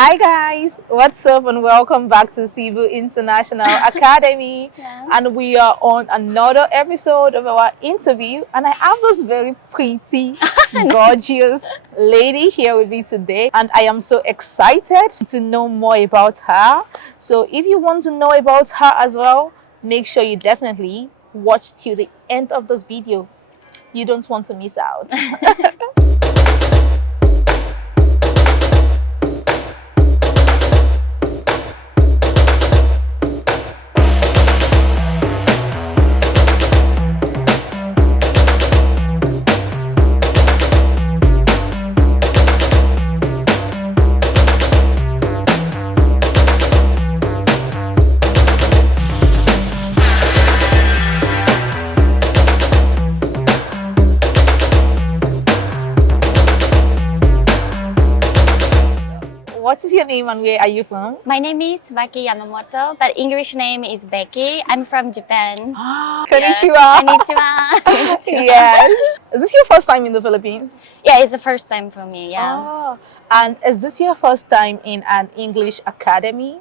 Hi guys, what's up and welcome back to Cebu International Academy. Yeah. And we are on another episode of our interview, and I have this very pretty, gorgeous lady here with me today, and I am so excited to know more about her. So if you want to know about her as well, make sure you definitely watch till the end of this video. You don't want to miss out. What is your name and where are you from? My name is Becky Yamamoto, but English name is Becky. I'm from Japan. Konnichiwa. Konnichiwa. Yes. Is this your first time in the Philippines? Yeah, it's the first time for me. Yeah. Oh. And is this your first time in an English academy?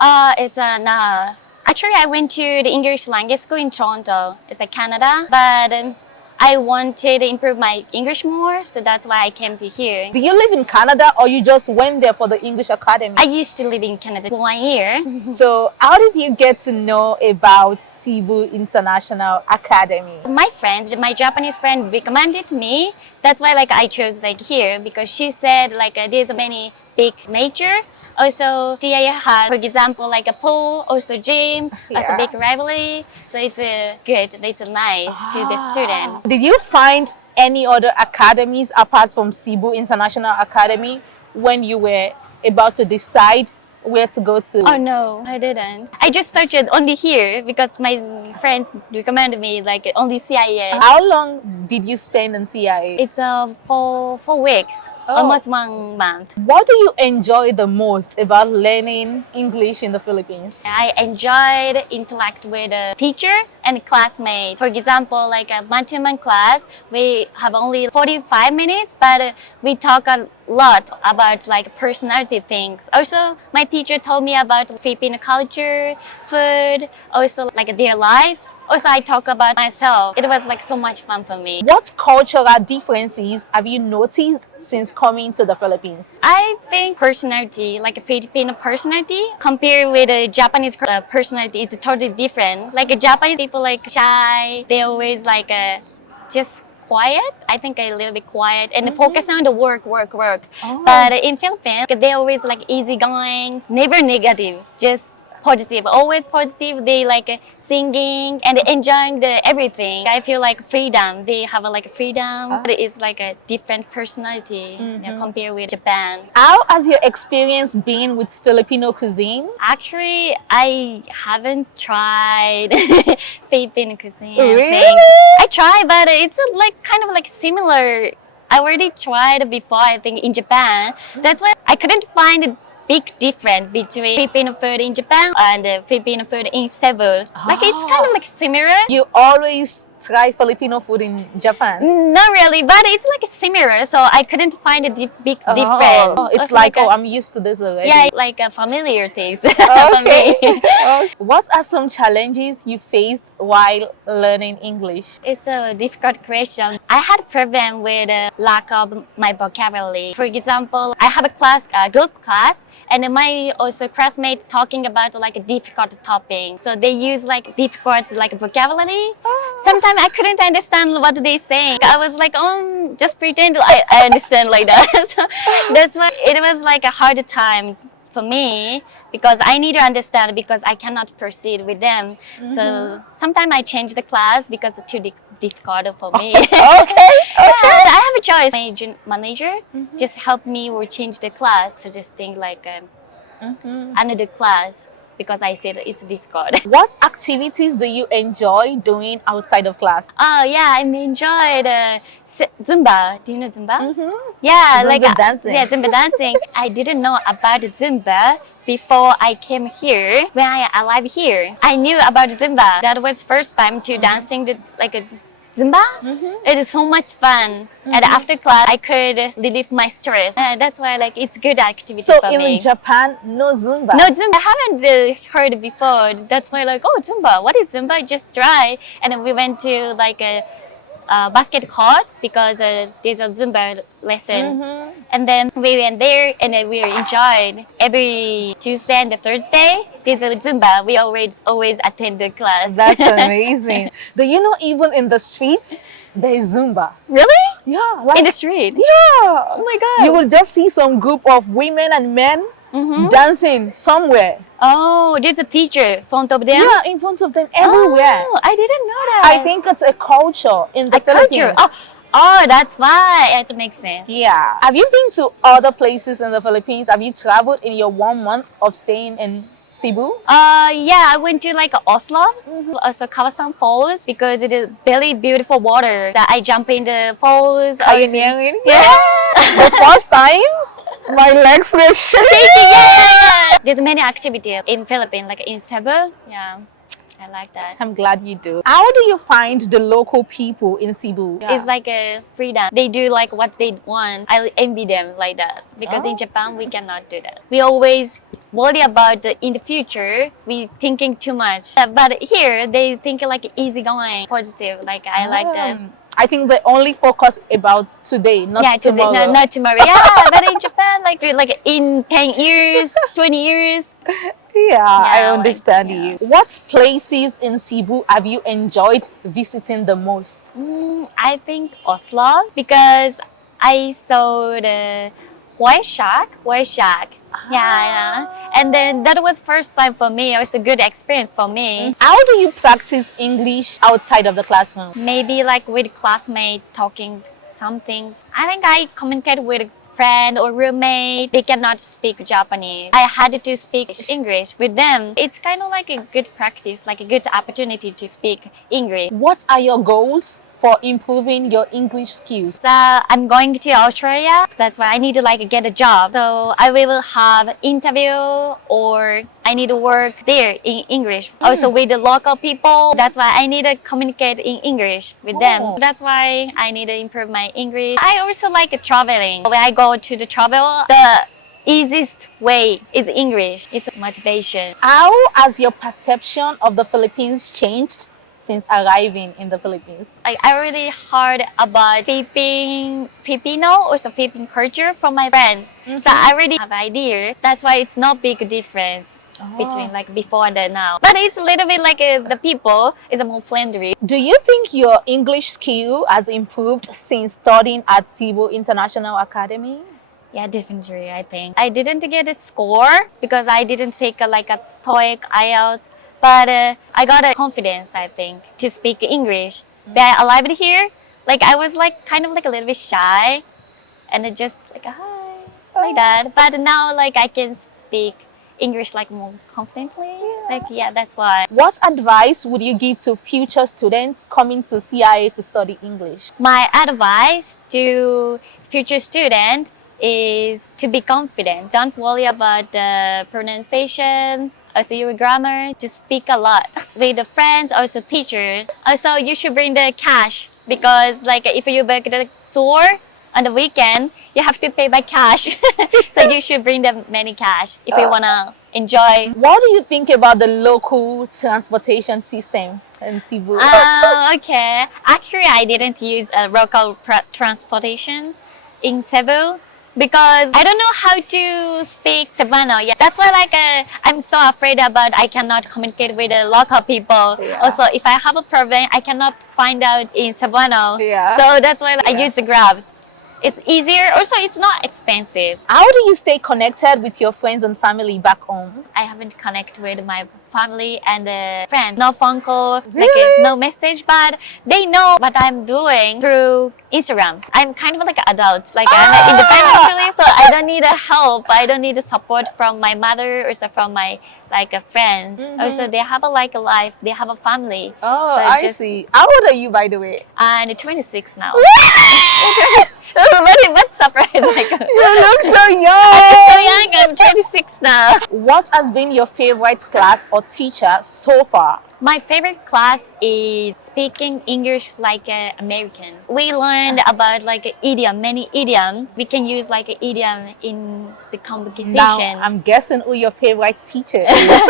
It's no. Actually, I went to the English language school in Toronto. It's like Canada, but I wanted to improve my English more, so that's why I came to here. Do you live in Canada or you just went there for the English academy? I used to live in Canada for 1 year. So how did you get to know about Cebu International Academy? My friends, my Japanese friend recommended me. That's why I chose here because she said there's many big nature. Also, she has, for example, a pool, also gym, also big library. So it's good, it's nice to the student. Did you find any other academies apart from Cebu International Academy when you were about to decide where to go to? Oh no, I didn't. I just searched only here because my friends recommended me only CIA. How long did you spend in CIA? It's 4 weeks. Almost 1 month. What do you enjoy the most about learning English in the Philippines? I enjoyed interact with a teacher and classmate. For example, a man-to-man class, we have only 45 minutes, but we talk a lot about personality things. Also, my teacher told me about Filipino culture, food, also their life. Also, I talk about myself. It was so much fun for me. What cultural differences have you noticed since coming to the Philippines? I think personality, a Filipino personality, compared with a Japanese personality, is totally different. Japanese people shy. They always just quiet. I think a little bit quiet and focus on the work. Oh. But in Philippines, they always easygoing, never negative, just positive, always positive. They singing and enjoying everything. I feel freedom. They have freedom. It's a different personality compared with Japan. How has your experience been with Filipino cuisine? Actually, I haven't tried Filipino cuisine. Really? I tried, but it's kind of similar. I already tried before, I think, in Japan. That's why I couldn't find a big difference between Filipino food in Japan and Filipino food in Cebu. It's kind of similar. You always try Filipino food in Japan? Not really, but it's similar, so I couldn't find a big difference. It's I'm used to this already. Yeah, a familiar taste for Okay. me. What are some challenges you faced while learning English? It's a difficult question. I had problem with lack of my vocabulary. For example, I have a group class, and my also classmate talking about a difficult topic. So they use difficult vocabulary. Sometimes I couldn't understand what they saying. I was just pretend I understand that. So that's why it was a hard time for me because I need to understand because I cannot proceed with them. So sometimes I change the class because it's too difficult for me. Okay. Yeah, I have a choice. My manager just help me or change the class, suggesting another class because I said it's difficult. What activities do you enjoy doing outside of class? Oh yeah, I enjoyed Zumba. Do you know Zumba? Zumba Yeah, dancing. Yeah, Zumba dancing. I didn't know about Zumba before I came here. When I arrived here, I knew about Zumba. That was first time to dancing a Zumba. It is so much fun. And after class, I could relieve my stress. That's why like it's good activity So for in me. Japan, no Zumba. No Zumba, I haven't heard before. That's why like, oh Zumba, what is Zumba? Just try. And then we went to like a basket court because there's a Zumba lesson. And then we went there and then we enjoyed. Every Tuesday and the Thursday, there's a Zumba. We always attend the class. That's amazing. Do you know even in the streets, there is Zumba? Really? Yeah. Like, In the street? yeah. Oh my God. You will just see some group of women and men dancing somewhere. Oh, there's a teacher in front of them? Yeah, in front of them everywhere. Oh, I didn't know that. I think it's a culture in the a Philippines. culture. Oh, that's why. It makes sense. Yeah. Have you been to other places in the Philippines? Have you traveled in your 1 month of staying in Cebu? Yeah, I went to like Oslo, also Kawasan Falls, because it is very beautiful water. That I jump in the falls. Pioneering? Yeah. The first time, my legs were shaking. Yeah. There's many activities in Philippines, like in Cebu. Yeah, I like that. I'm glad you do. How do you find the local people in Cebu? It's like a freedom. They do like what they want. I envy them like that because in Japan we cannot do that. We always worry about in the future. We thinking too much. But here they think like easygoing, positive. Like I like that. I think they only focus about today, not tomorrow. Today, not tomorrow. Yeah, but in Japan, like in 10 years, 20 years. Yeah, I Yeah, understand like, you. What places in Cebu have you enjoyed visiting the most? I think Oslo because I saw the White Shack. Yeah. And then that was first time for me. It was a good experience for me. How do you practice English outside of the classroom? Maybe like with classmate talking something. I think I communicate with friend or roommate. They cannot speak Japanese. I had to speak English with them. It's kind of like a good practice, like a good opportunity to speak English. What are your goals for improving your English skills? So I'm going to Australia. That's why I need to like get a job. So I will have interview or I need to work there in English. Also with the local people. That's why I need to communicate in English with them. That's why I need to improve my English. I also like traveling. When I go to the travel, the easiest way is English. It's motivation. How has your perception of the Philippines changed since arriving in the Philippines? Like I really heard about Filipino or the Philippine culture from my friends. So I already have idea. That's why it's no big difference between like before and now. But it's a little bit like the people is more friendly. Do you think your English skill has improved since studying at Cebu International Academy? Yeah, definitely. I think I didn't get a score because I didn't take a TOEIC, IELTS. But I got a confidence, I think, to speak English. When I arrived here, like I was like kind of like a little bit shy, and it just like hi, like that. But now like I can speak English like more confidently. Like yeah, that's why. What advice would you give to future students coming to CIA to study English? My advice to future student is to be confident. Don't worry about the pronunciation. Also your grammar, just speak a lot with the friends, also teacher. Also you should bring the cash because like if you book the tour on the weekend, you have to pay by cash. So you should bring the many cash if you wanna enjoy. What do you think about the local transportation system in Cebu? Okay. Actually, I didn't use a local transportation in Cebu. Because I don't know how to speak Cebuano. Yeah, that's why like I'm so afraid about I cannot communicate with the local people. Yeah. Also, if I have a problem, I cannot find out in Cebuano. Yeah. So that's why I use the Grab. It's easier. Also, it's not expensive. How do you stay connected with your friends and family back home? I haven't connected with my family and friends. No phone call, Really? like no message, but they know what I'm doing through Instagram. I'm kind of like an adult, like I'm independent actually, so I don't need a help. I don't need the support from my mother or so from my friends. Also, they have a life. They have a family. Oh, So I just- see. How old are you, by the way? And 26 now. What surprise! Like, You look so so young. young. I'm 26 now. What has been your favorite class or teacher so far? My favorite class is speaking English like an American. We learned about like an idiom, many idioms. We can use like an idiom in the conversation. Now, I'm guessing who your favorite teacher is.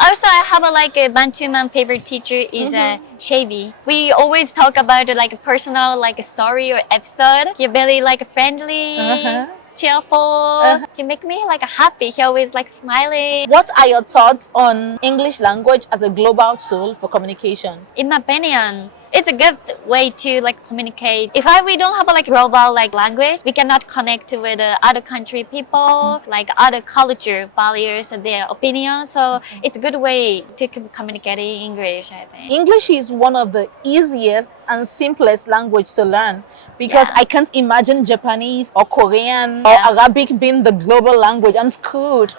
Also, I have like a Bantu man favorite teacher is Shavy. We always talk about like a personal like a story or episode. You're really like friendly. Cheerful. He make me like happy. He always like smiling. What are your thoughts on English language as a global tool for communication? In my opinion, it's a good way to like communicate. If we don't have a like global like language, we cannot connect with other country people, like other culture barriers and their opinions. So it's a good way to communicate in English, I think. English is one of the easiest and simplest language to learn because I can't imagine Japanese or Korean or Arabic being the global language. I'm screwed.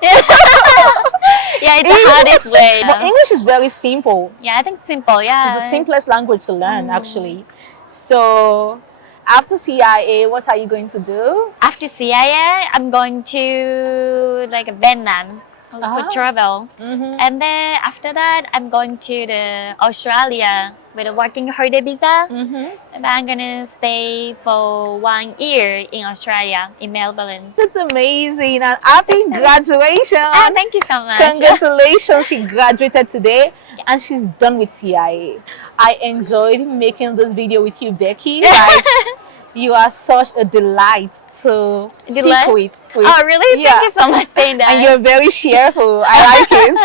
Yeah, it's the hardest way. But English is very simple. Yeah, I think simple. Yeah, it's the simplest language to learn actually. So after CIA, what are you going to do? After CIA, I'm going to like Vietnam for travel, and then after that, I'm going to the Australia with a working holiday visa. And I'm gonna stay for 1 year in Australia, in Melbourne. That's amazing, and happy graduation! Thank you so much. Congratulations, she graduated today and she's done with CIA. I enjoyed making this video with you, Becky. Like, you are such a delight to speak with. Oh, really? Yeah. Thank you so much for saying that. And you're very cheerful. I like it.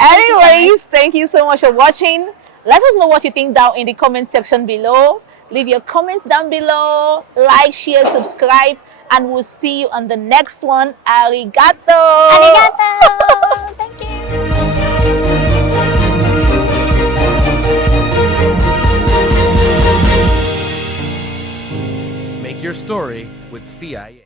Anyways, thank you so much for watching. Let us know what you think down in the comment section below. Leave your comments down below. Like, share, subscribe, and we'll see you on the next one. Arigato! Arigato! Thank you. Make your story with CIA.